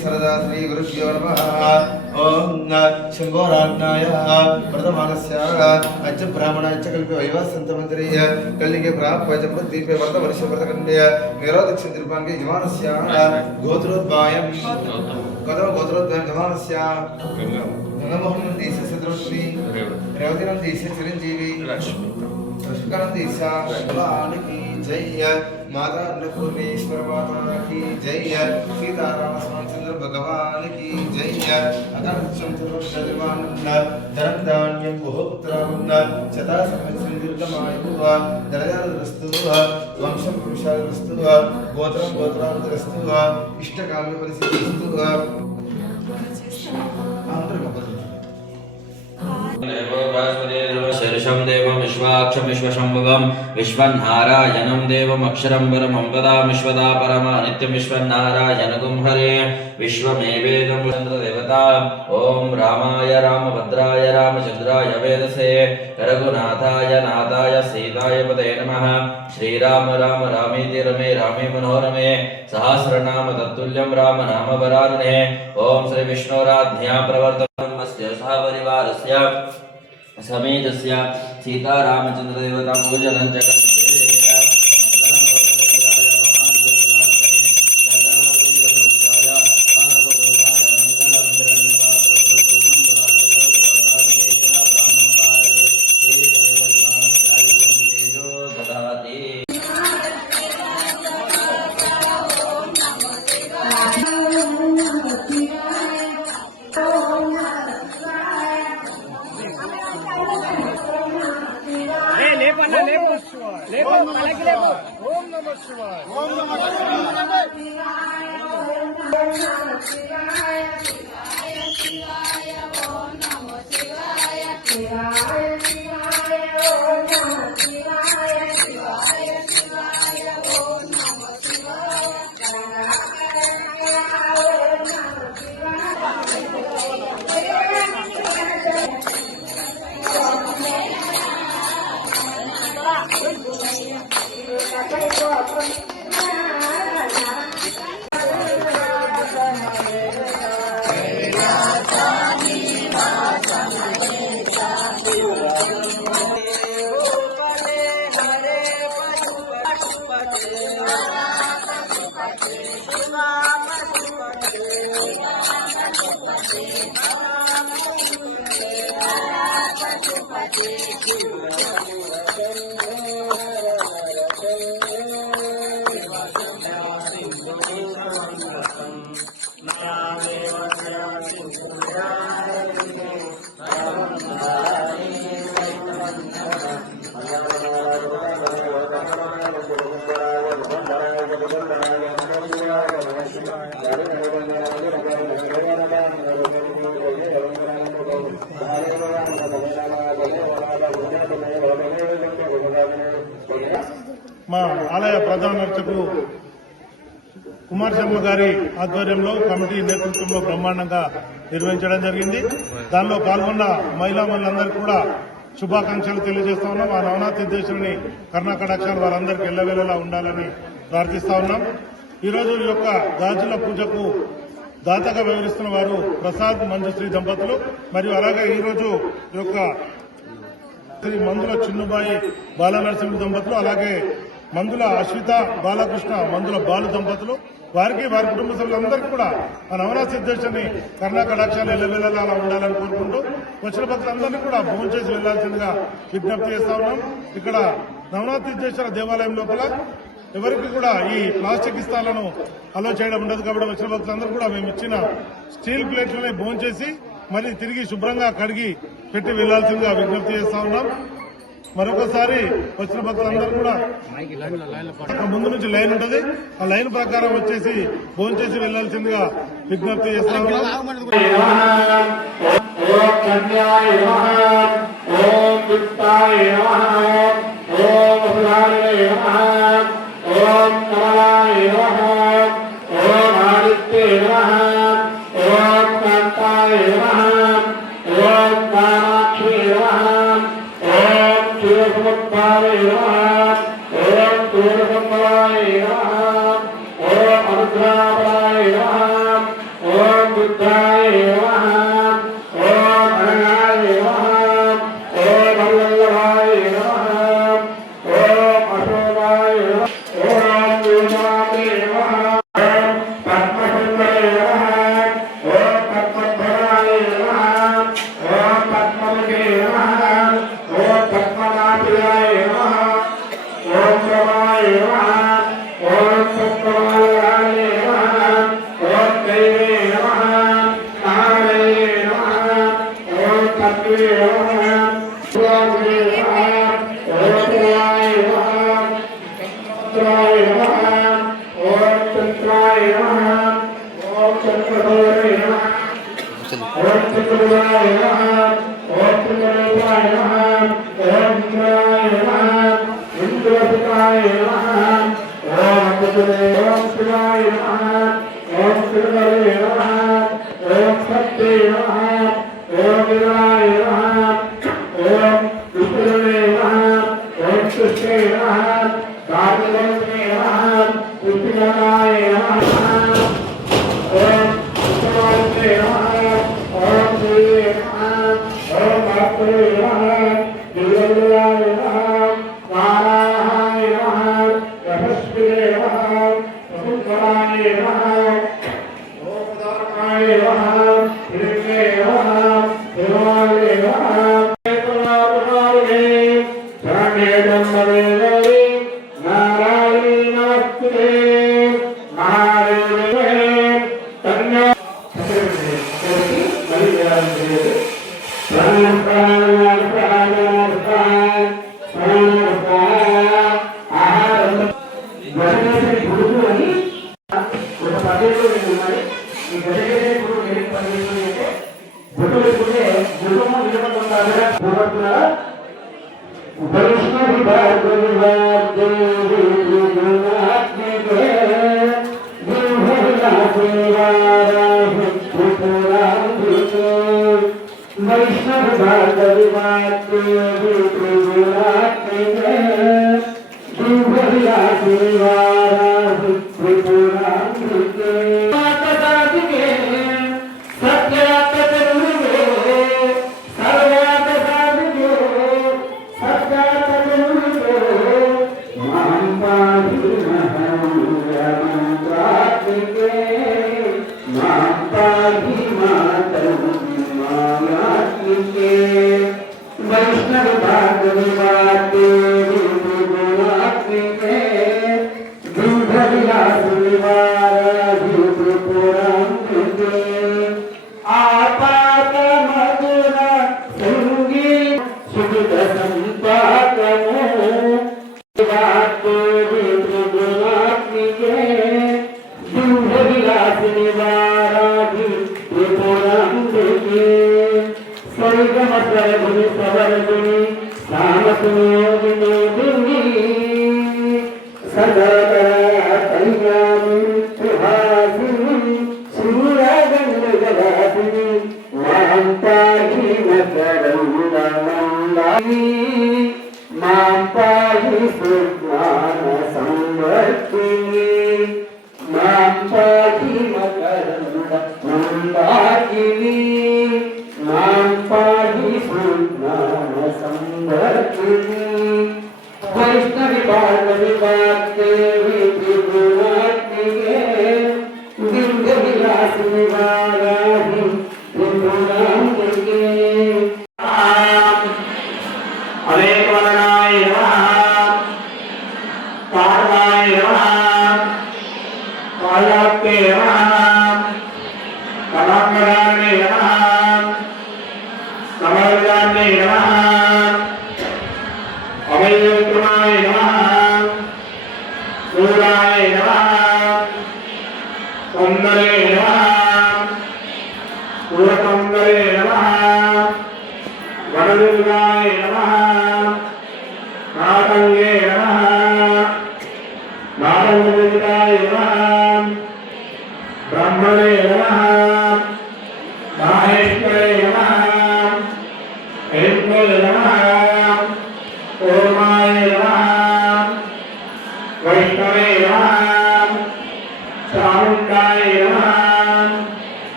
सरदा श्री गुरुभ्यो नमः। ओम शंभोराज्ञाय प्रथमानस्य अच्च ब्राह्मण अच्च कल्पे वैवाह संतमंत्री कलिगे प्राप्य जपदीपे वर्त वर्ष व्रतकन्या निरोधक्ष दीपांगे जवानस्य गोत्रोद्भयं कदम गोत्रोद्भयं जवानस्य गंगामोहन देश सिद्धश्री रेवतीराम देश चिरंजीवी लक्ष्मीकांत देश भगवान की जय। माता अन्नपूर्णेश्वर माता की जय। सीताराम स्वामीचंद्र भगवान की जय। अकांक्षम धन धान्यम बहुपुत्रावन्न चता समृद्धमायु दरजारस्तु वंशं पुरुषारस्तु गोत्रं गोत्रारस्तु इष्टकाम्य परिसिद्धिस्तु। शीर्षं देवं विश्वाक्षं विश्वशंभुवं विश्वनारायणं देवम् अक्षरं परमं वदामि विश्वदा परमा नित्यं विश्वनारायणगुं हरे विश्वमेवेदं चन्द्रदेवता। ॐ रामाय रामभद्राय रामचन्द्राय वेदसे रघुनाथाय नाथाय सीताय पते नमः। श्रीराम राम रामेति रमे रामे मनोरमे सहस्रनाम तत्तुल्यं राम नाम वरानने। ॐ श्री विष्णुराज्ञा प्रवर्तनमस्य सहपरिवारस्य समेतस्य सीतारामचन्द्रदेवता पूजनं च ओम नमः शिवाय। ओम नमः शिवाय। మా ఆలయ ప్రధాన అర్చకులు కుమార్ శర్మ గారి ఆధ్వర్యంలో కమిటీ నేతృత్వంలో బ్రహ్మాండంగా నిర్వహించడం జరిగింది. దానిలో పాల్గొన్న మహిళా మనులందరికీ కూడా శుభాకాంక్షలు తెలియజేస్తా ఉన్నాం. ఆ నవనాథ్ ఉద్దేశాన్ని కర్ణాకటాక్షాలు వారందరికీ ఎల్లవేళలా ఉండాలని ప్రార్థిస్తా ఉన్నాం. ఈరోజు ఈ యొక్క గాజుల పూజకు దాతగా వ్యవహరిస్తున్న వారు ప్రసాద్ మంజుశ్రీ దంపతులు మరియు అలాగే ఈరోజు ఈ యొక్క శ్రీ మందుల చిన్నుబాయి బాలనరసింహ దంపతులు, అలాగే మందుల అశ్విత బాలకృష్ణ మందుల బాలు దంపతులు, వారికి వారి కుటుంబ సభ్యులందరికీ కూడా ఆ నవనాథ్ సిద్ధేశ్వరిని కర్ణాకటాక్షాలు ఎల్లవేళలా ఉండాలని కోరుకుంటూ వచ్చిన భక్తులందరినీ కూడా భోజనం చేసి వెళ్లాల్సిందిగా విజ్ఞప్తి చేస్తా ఉన్నాం. ఇక్కడ నవనాథ్ సిద్ధేశ్వర దేవాలయం లోపల ఎవరికి కూడా ఈ ప్లాస్టిక్ ఇస్తాలను అలో చేయడం ఉండదు. కాబట్టి వచ్చిన భక్తులందరూ కూడా మేము ఇచ్చిన స్టీల్ ప్లేట్లనే భోజనం చేసి మళ్ళీ తిరిగి శుభ్రంగా కడిగి పెట్టి వెళ్లాల్సిందిగా విజ్ఞప్తి చేస్తా ఉన్నాం. మరొకసారి వచ్చిన భక్తులందరూ కూడా ముందు నుంచి లైన్ ఉంటుంది, ఆ లైన్ ప్రకారం వచ్చేసి భోజనం చేసి వెళ్లాల్సిందిగా విజ్ఞప్తి చేస్తా ఉన్నాం. ओम नाराय नमः। ओम आदित्य नमः। ओम कांताय नमः। ओम कामाक्षी नमः। ओम सूर्यसमुद्भावे नमः। ओम सूर्यसंभवाय नमः। ओम अनुग्रहाय नमः।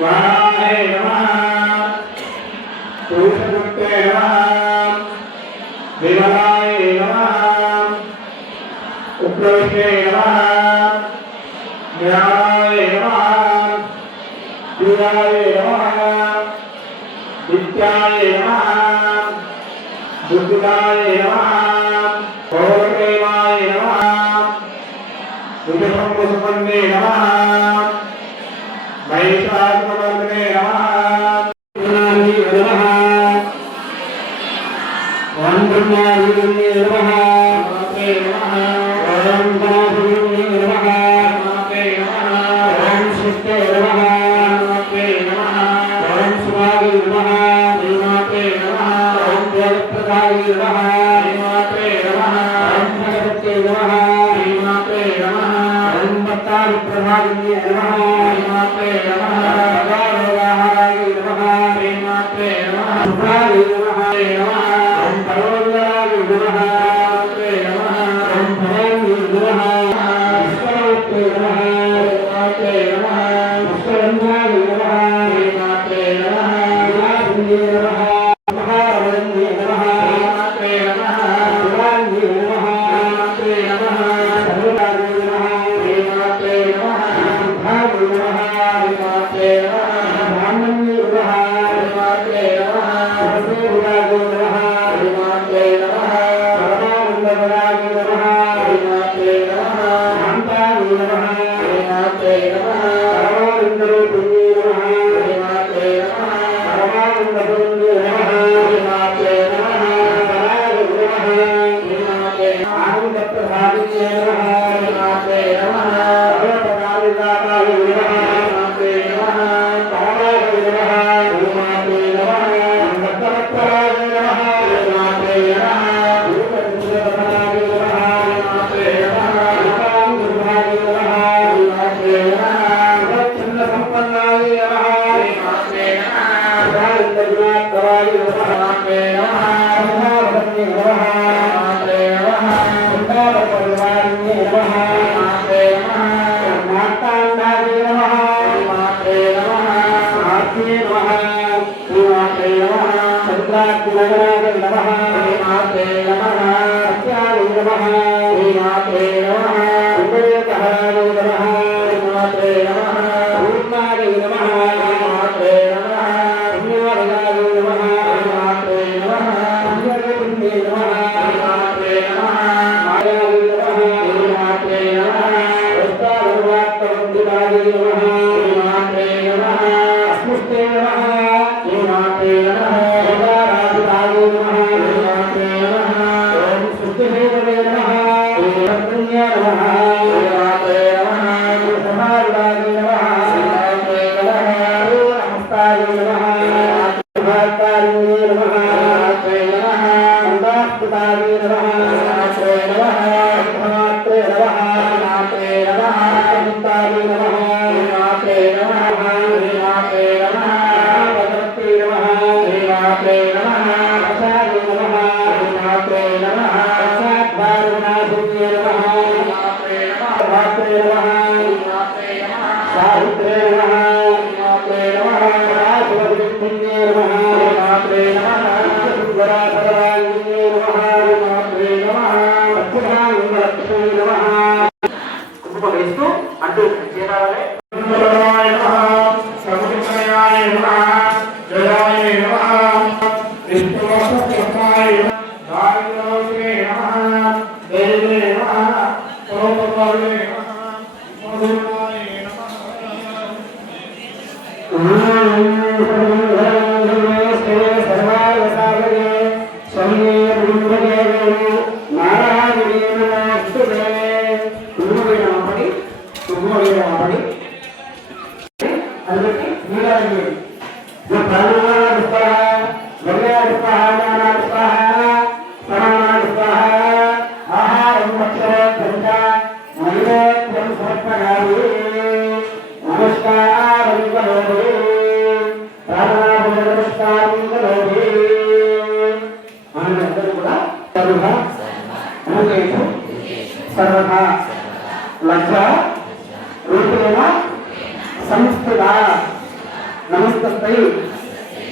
Swami नित्याय नमः बुद्धिदाय नमः गौरप्रेमाय नमः बुद्धिसंपन्ने नमः महिषासुरमर्दिने नमः नमः ओम ब्रह्मादिने नमः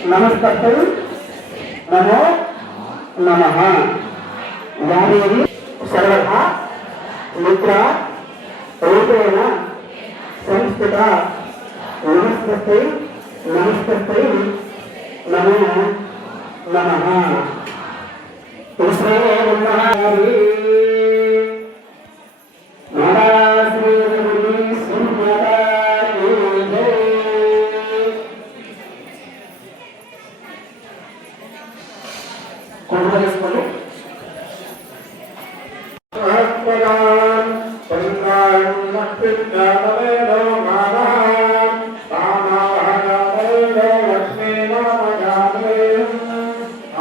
नमस्तस्तै नमो नमः यादेवी सर्वथा मित्रा रूपेण संस्थिता नमस्तस्तै नमस्तस्तै నమో నమః. శ్రీ బ్రహ్మహరి నారాశ్రీ సూర్యకారి కొడుకోవాలి. సహస్రగాన్ పంచాయన్ లక్ష్మీనామేనో మానః తానాహనామేనో లక్ష్మీనామగామే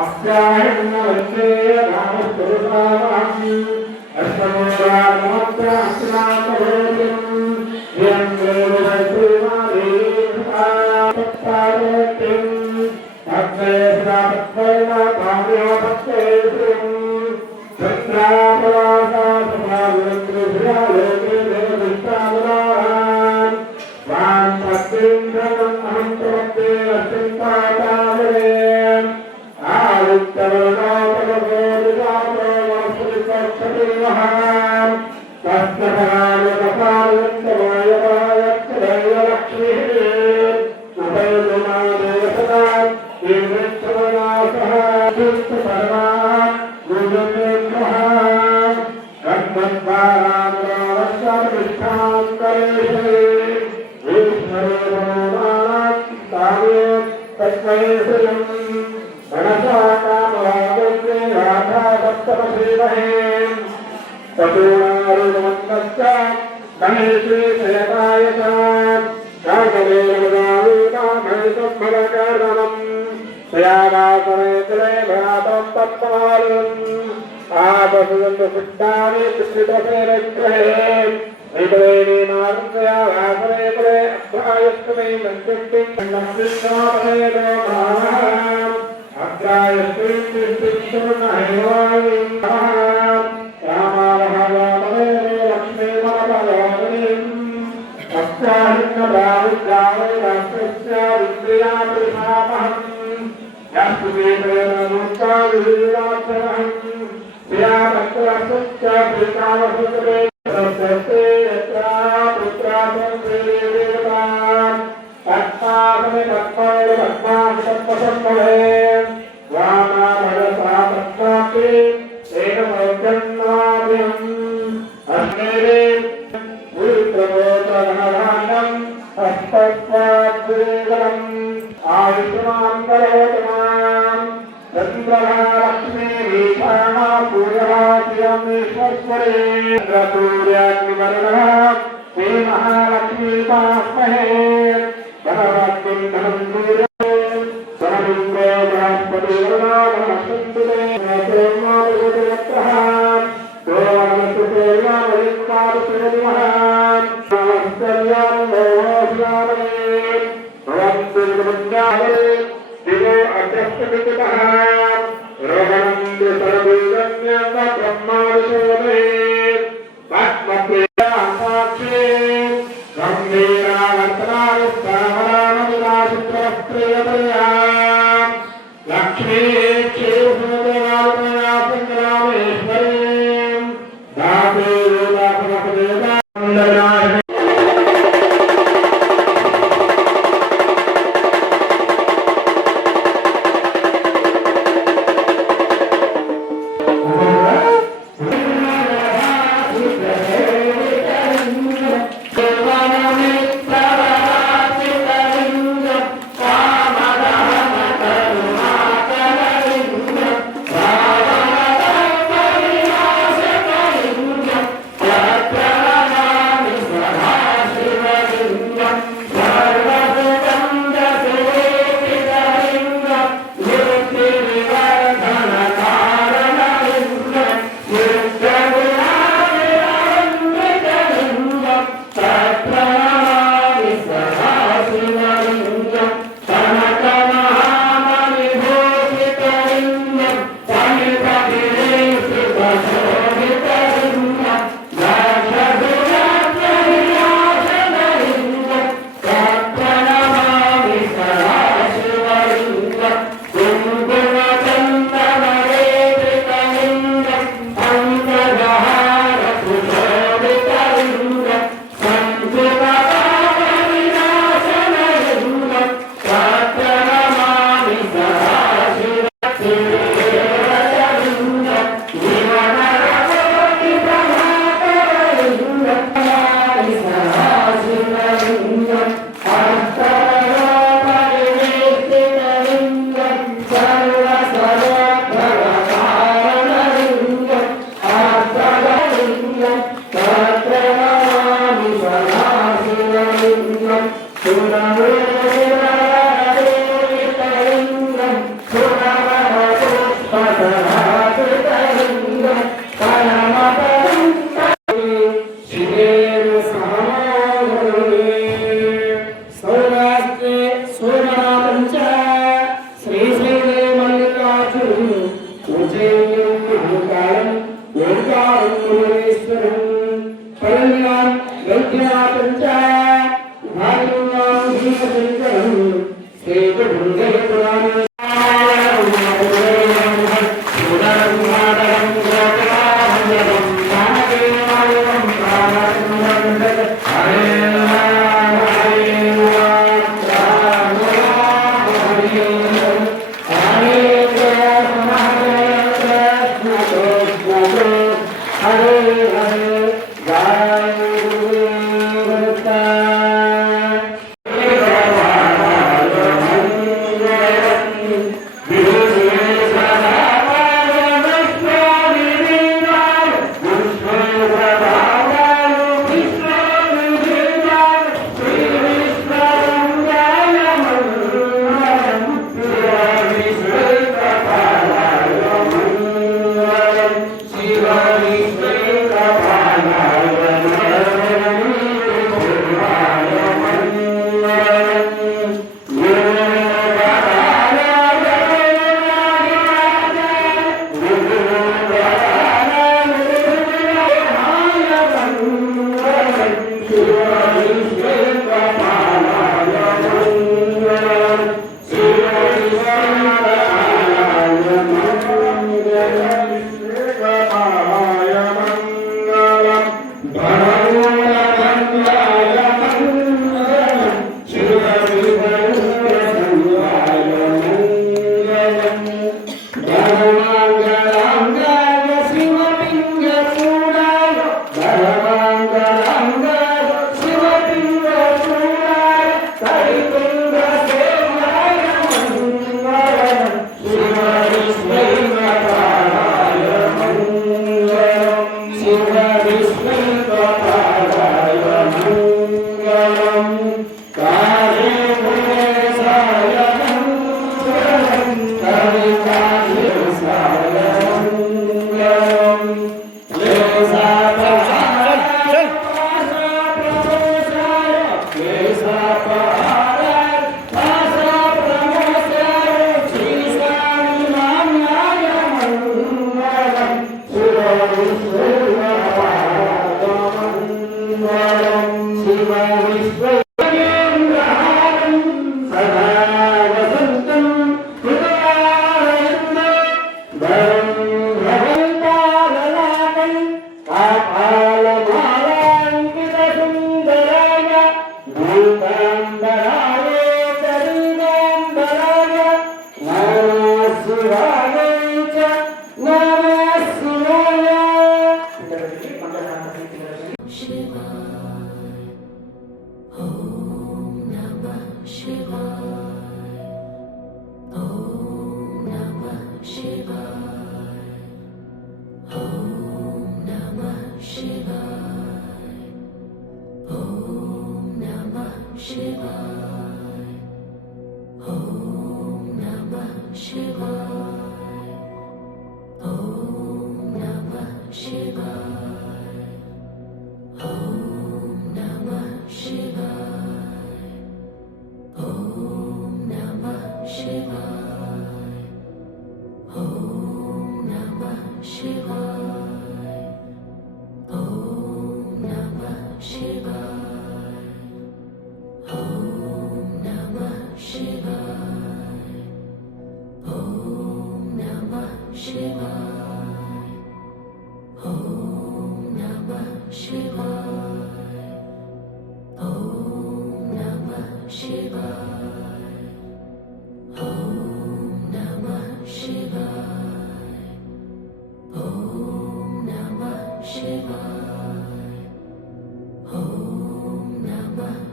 అస్యాహిన్న వందే రామస్తురునామహి అష్టమోరామోత్రాస్నామహోయం యం దేవదేవాదేవాత్తారేతిం భక్తే శ్రాపత్వైన కామ్యాపత్తేతిం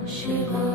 Shiva.